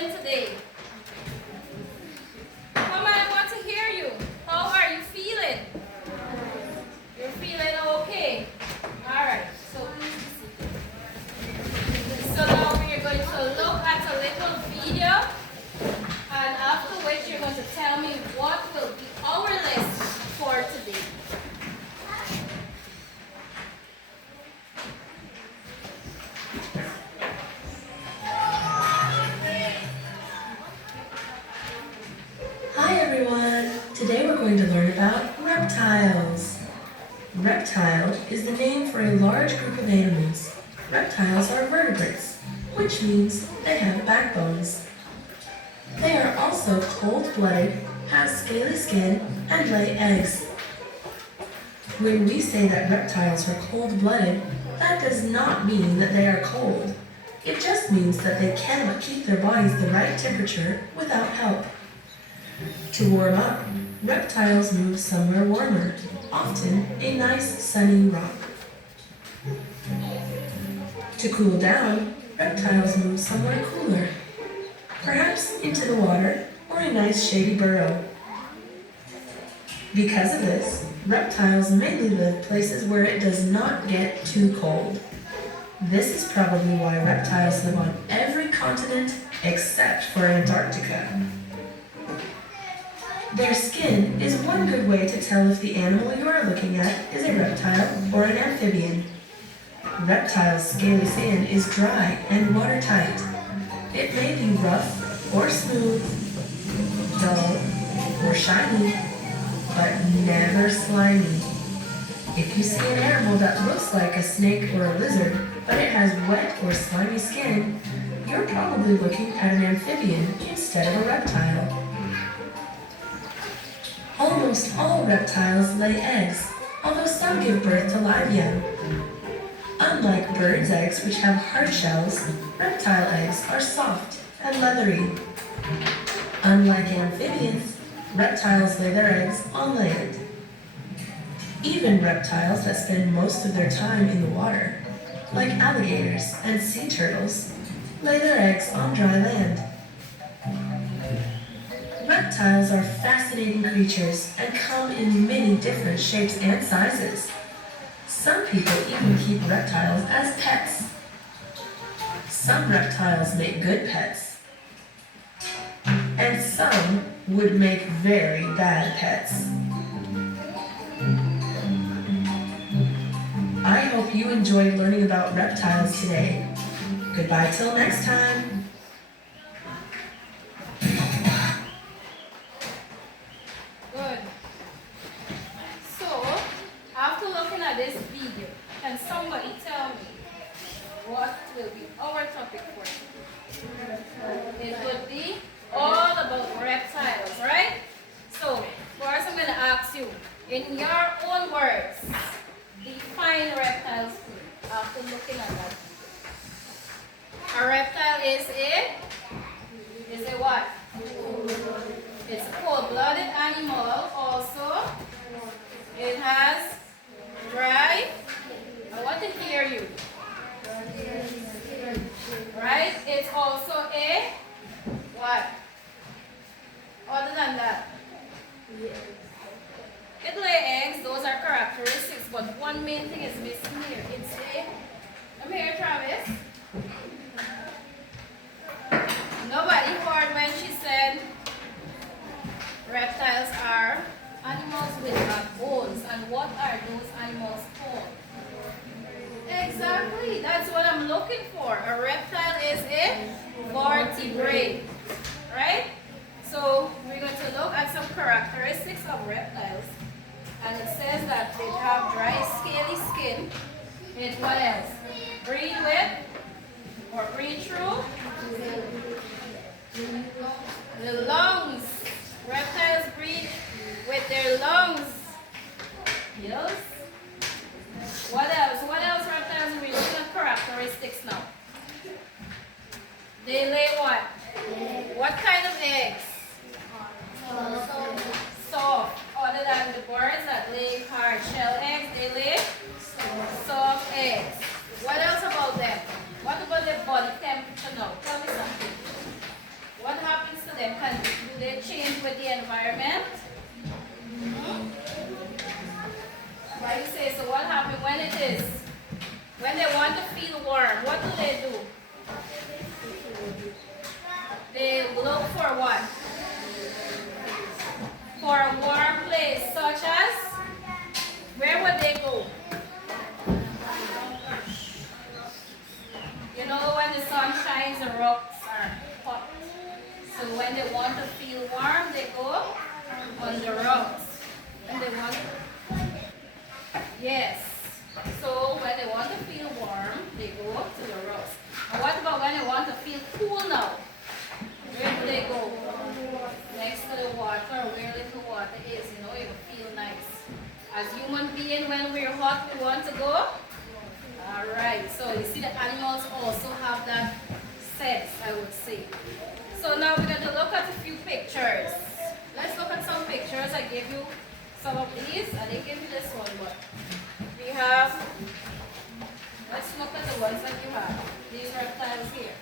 feeling today? Come on, I want to hear you. How are you feeling? You're feeling okay? Alright, so now we're going to look at a little video, and after which you're going to tell me what will be our list for today. Hi everyone! Today we're going to learn about reptiles. Reptile is the name for a large group of animals. Reptiles are vertebrates, which means they have backbones. They are also cold-blooded, have scaly skin, and lay eggs. When we say that reptiles are cold-blooded, that does not mean that they are cold. It just means that they cannot keep their bodies the right temperature without help. To warm up, reptiles move somewhere warmer, often a nice sunny rock. To cool down, reptiles move somewhere cooler, perhaps into the water or a nice shady burrow. Because of this, reptiles mainly live places where it does not get too cold. This is probably why reptiles live on every continent except for Antarctica. Their skin is one good way to tell if the animal you are looking at is a reptile or an amphibian. Reptiles' scaly skin is dry and watertight. It may be rough or smooth, dull or shiny, but never slimy. If you see an animal that looks like a snake or a lizard, but it has wet or slimy skin, you're probably looking at an amphibian instead of a reptile. Almost all reptiles lay eggs, although some give birth to live young. Unlike birds' eggs, which have hard shells, reptile eggs are soft and leathery. Unlike amphibians, reptiles lay their eggs on land. Even reptiles that spend most of their time in the water, like alligators and sea turtles, lay their eggs on dry land. Reptiles are fascinating creatures and come in many different shapes and sizes. Some people even keep reptiles as pets. Some reptiles make good pets, and some would make very bad pets. I hope you enjoyed learning about reptiles today. Goodbye till next time. Good. So, after looking at this video, can somebody tell me what will be our topic for today? It would be all about reptiles, right? So, first I'm going to ask you, in your own words, define reptiles for me after looking at that video. A reptile is a what? It's a cold-blooded animal also. It has dry. I want to hear you. Right? It's also a what? Other than that. It lays eggs, those are characteristics, but one main thing is missing here. It's a, come here, Travis. Nobody heard when she said reptiles are animals with backbones. And what are those animals called? Exactly, that's what I'm looking for. A reptile is a vertebrate, right? So we're going to look at some characteristics of reptiles. And it says that they have dry, scaly skin. It what else? Breathe with or breathe through the lungs. Reptiles breathe with their lungs. Yes. What else? What else reptiles are we looking at characteristics now? They lay what? What kind of eggs? Soft. Other than the birds that lay hard shell eggs, they lay soft eggs. What else about them? rocks are hot. So when they want to feel warm, they go on the rocks. And they want, yes. So when they want to feel warm, they go to the rocks. And what about when they want to feel cool now? Where do they go? Next to the water, where little water is, you know, it will feel nice. As human beings, when we're hot, we want to go. Alright, so you see the animals also have that sense, I would say. So now we're going to look at a few pictures. Let's look at some pictures. I gave you some of these. I didn't give you this one, but we have, let's look at the ones that you have. These reptiles here.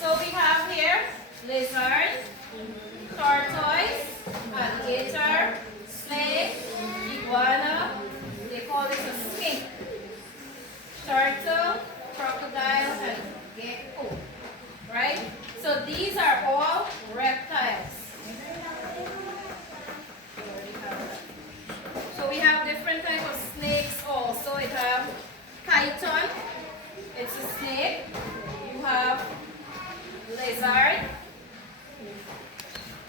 So we have here lizard, tortoise, alligator, snake, iguana. They call this a skink. Turtle, crocodile, and gecko. Right? So these are all reptiles. So we have different types of snakes also. We have python, it's a snake. You have lizard.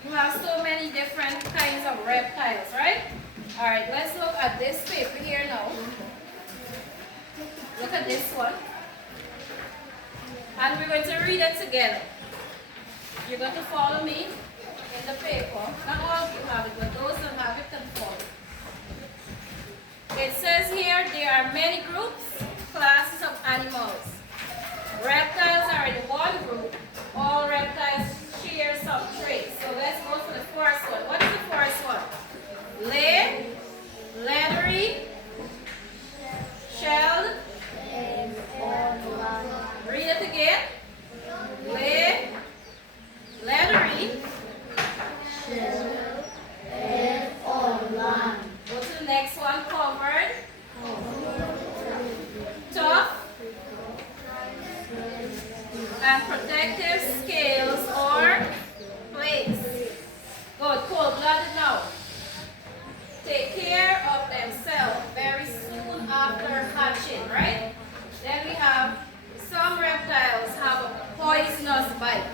You have so many different kinds of reptiles, right? Alright, let's look at this paper here now. Look at this one. And we're going to read it together. You're going to follow me in the paper. Not all of you have it, but those that have it can follow. It says here there are many groups, classes of animals. Reptiles are in one group. All reptiles share some traits. So let's go for the first one. What is the first one? Lay, leathery, shelled. Read it again. Lay, leathery, go to the next one. Covered, tough, and protective scales or plates. Good. Cold-blooded now. Take care of themselves very soon after hatching, right? Then we have some reptiles have a poisonous bite.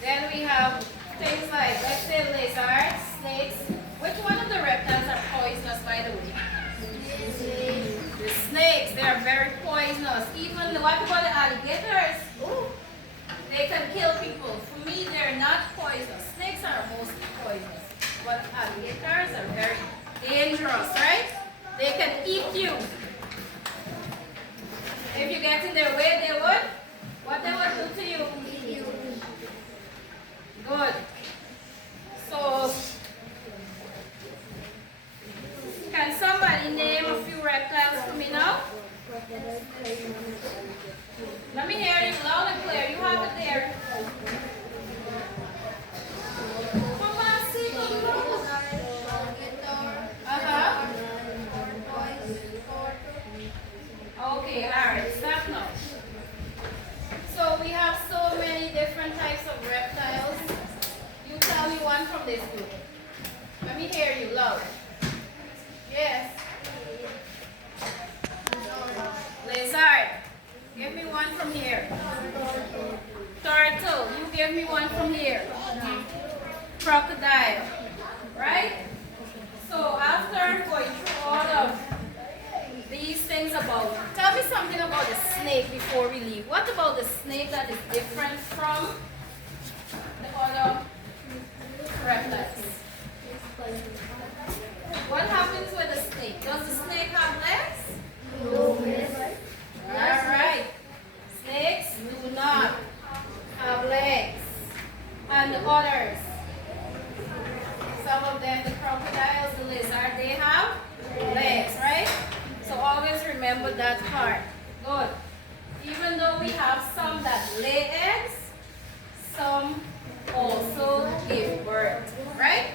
Then we have things like, let's say lizards, snakes. Which one of the reptiles are poisonous, by the way? The snakes, they are very poisonous. Even, what about the alligators? Ooh, they can kill people. For me, they're not poisonous. Snakes are mostly poisonous. But alligators are very dangerous, right? They can eat you. If you get in their way, they would? What they would do to you? Eat you. Good. So, can somebody name a few reptiles for me now? Let me hear you loud and clear. You have it there. Come on, see, come on. Okay, alright, stop now. So we have so many different types of reptiles. You tell me one from this group. Let me hear you loud. Yes. Lizard. Give me one from here. Turtle. You give me one from here. Crocodile. Right? So after going through all of these things about, tell me something about the snake before we leave. What about the snake that is different from the other reptiles? What happens with the snake? Does the snake have legs? No. Alright. Snakes do not have legs. And the others? Some of them, the crocodiles, the lizard, they have legs, right? So always remember that part. Good. Even though we have some that lay eggs, some also give birth, right?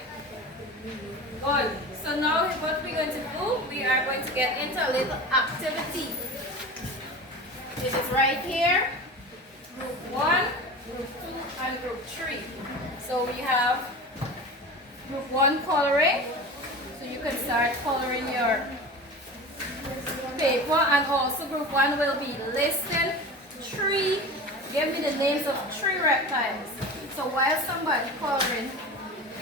Good. So now what we're going to do, we are going to get into a little activity. It is right here. Group 1, Group 2, and Group 3. So we have Group 1 coloring. So you can start coloring your paper, and also Group 1 will be listening three, give me the names of three reptiles. So while somebody coloring,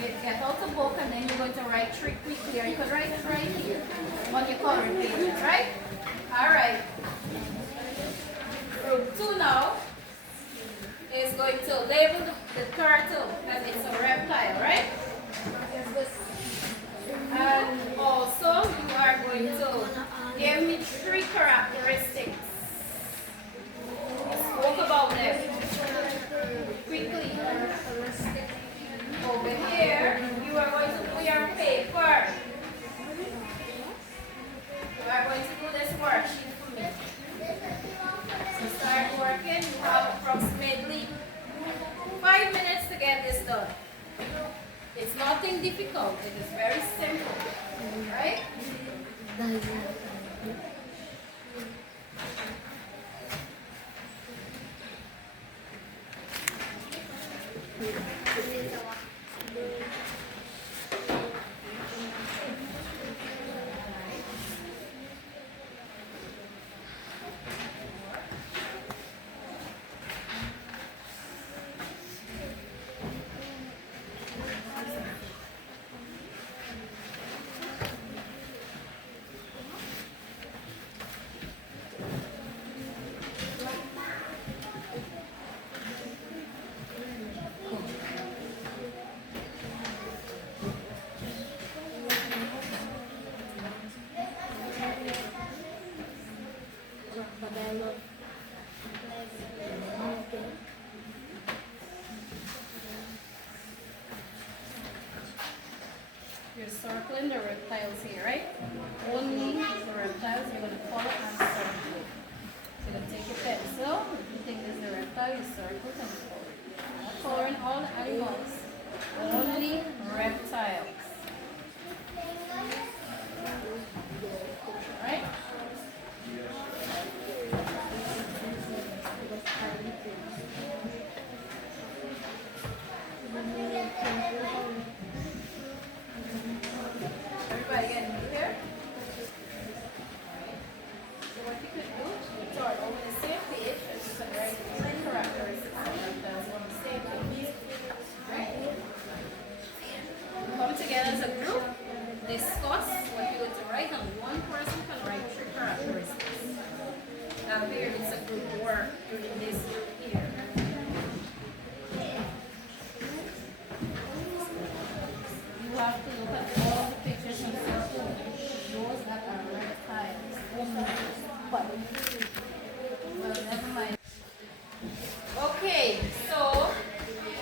get out the book and then you're going to write three quickly. Or you could write right here on your coloring page, right? Alright. Group 2 now is going to label the turtle as it's a reptile, right? And also you are going to give me three characteristics. Spoke about them quickly. Over here, you are going to do your paper. You are going to do this worksheet for me. So start working. You have approximately 5 minutes to get this done. It's nothing difficult. It is very simple. Right? You're circling the reptiles here, right? Only the reptiles you're going to follow and circle. So you're going to take your pencil. If you think this is the reptile, you circle and follow. Not coloring all the animals. Only reptiles. Alright? Everybody getting me here? So what you could do, start over the same page, and you can write three characteristics of reptiles on the same page. Right? Come together as a group, discuss what you're going to write, and one person can write three characteristics. Now here it's a group work during this group here. You have to look at all the pictures and circle those that are reptiles. But, well, never mind. Okay, so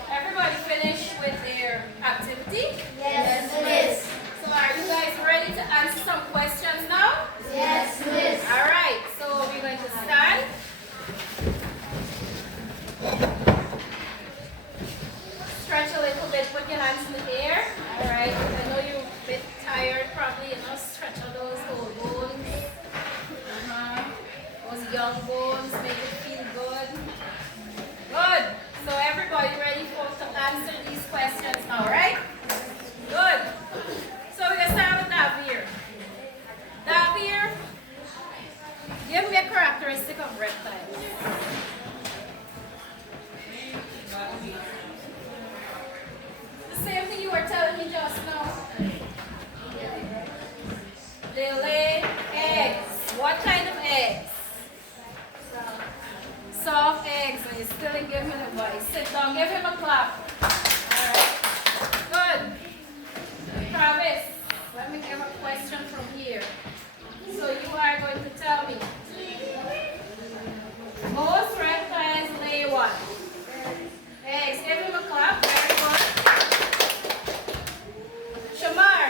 everybody finished with their activity? Yes, Miss. So are you guys ready to answer some questions now? Yes, Miss. Alright, so we're going to stand. Stretch a little bit, put your hands in the air. Alright, I know you're a bit tired probably, stretch out those old bones. Those young bones, make it feel good. Good. So everybody ready to answer these questions now, right? Good. So we're going to start with Davir. Davir, give me a characteristic of reptiles. The same thing you were telling me just now. They lay eggs. What kind of eggs? Soft eggs. So you're still in giving him a body. Sit down. Give him a clap. Alright. Good. Travis, let me give a question from here. So you are going to tell me. Most reptiles lay what? Eggs. Give him a clap. Very good. Shamar,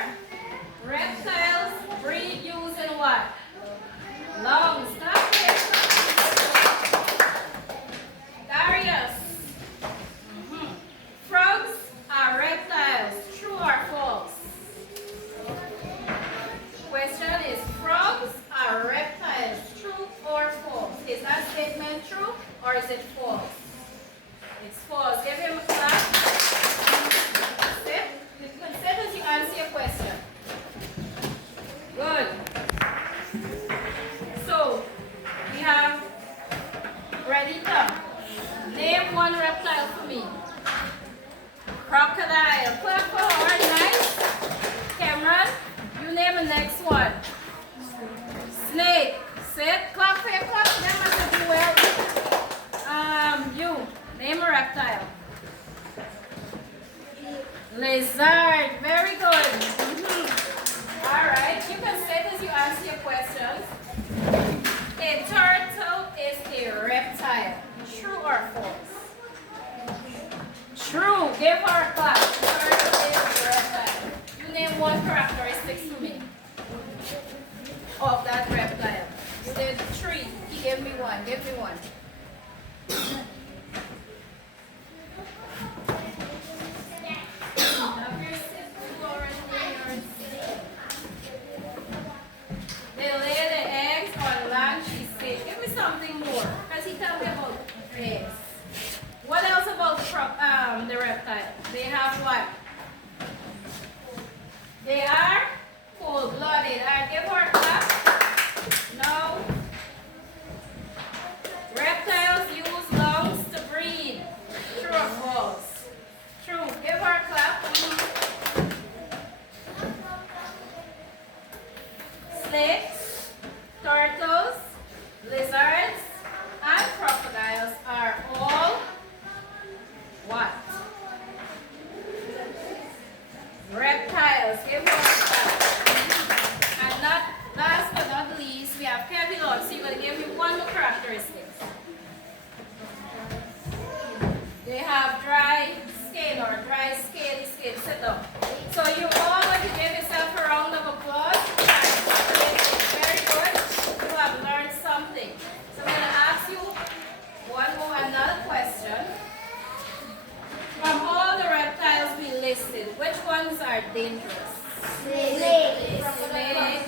reptiles breed using what? Lungs. Stop it. Darius. Frogs are reptiles. True or false? Question is, frogs are reptiles. True or false? Is that statement true or is it false? It's false. Give him a clap. Sit. You can sit as you answer your question. Good. So, we have ready Name one reptile for me. Crocodile. Clap for her. Nice. Cameron, you name the next one. Snake. Sit. Clap for your clap for them. I said you well. You. Name a reptile. Lizard. Very good. Alright. You can sit as you answer your questions. A turtle is a reptile. True or false? True. Give her a clap. Turtle is a reptile. You name one characteristic to me of that reptile. You did three. He gave me one. Give me one. They lay the eggs on land, she said. Give me something more. Because he told me about eggs. What else about the reptile? They have what? They are cold-blooded. I give her a clap. No. Reptiles use lungs to breathe. True or false? True. Give her a clap. Snakes, turtles, lizards, and crocodiles are all what? Reptiles. Give her a clap. And not last but not least, we have Kevin Lord. So you're going to give me one more characteristic. They have dry skin or dry scaly skin. Sit down. So you all going to give yourself a round of applause. Very good. You have learned something. So I'm going to ask you another question. From all the reptiles we listed, which ones are dangerous? Snake. Snake,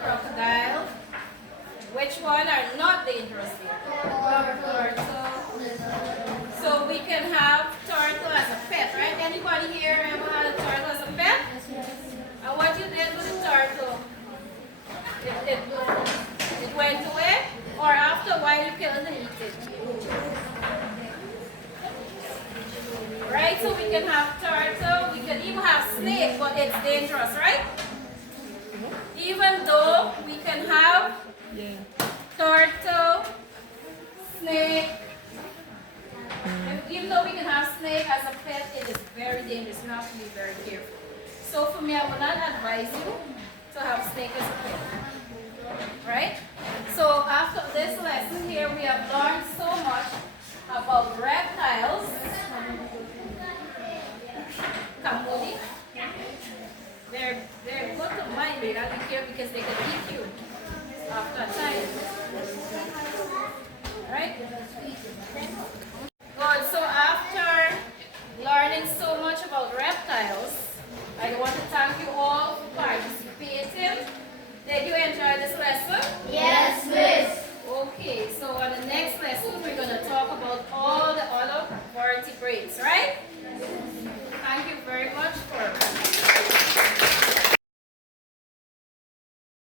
crocodile. Which one are not dangerous? Turtle. So we can have turtle as a pet, right? Anybody here ever had a turtle as a pet? And what you did with the turtle? It went away? Or after a while you kill it and eat it? Right? So we can have turtle, we can even have snake, but it's dangerous, right? Even though we can have turtle, snake, even though we can have snake as a pet, it is very dangerous. You have to be very careful. So for me, I would not advise you to have snake as a pet. Right? So after this lesson here, we have learned so much about reptiles. Camudi. They're good to mind, but you have to be careful because they can eat you after a time. Right?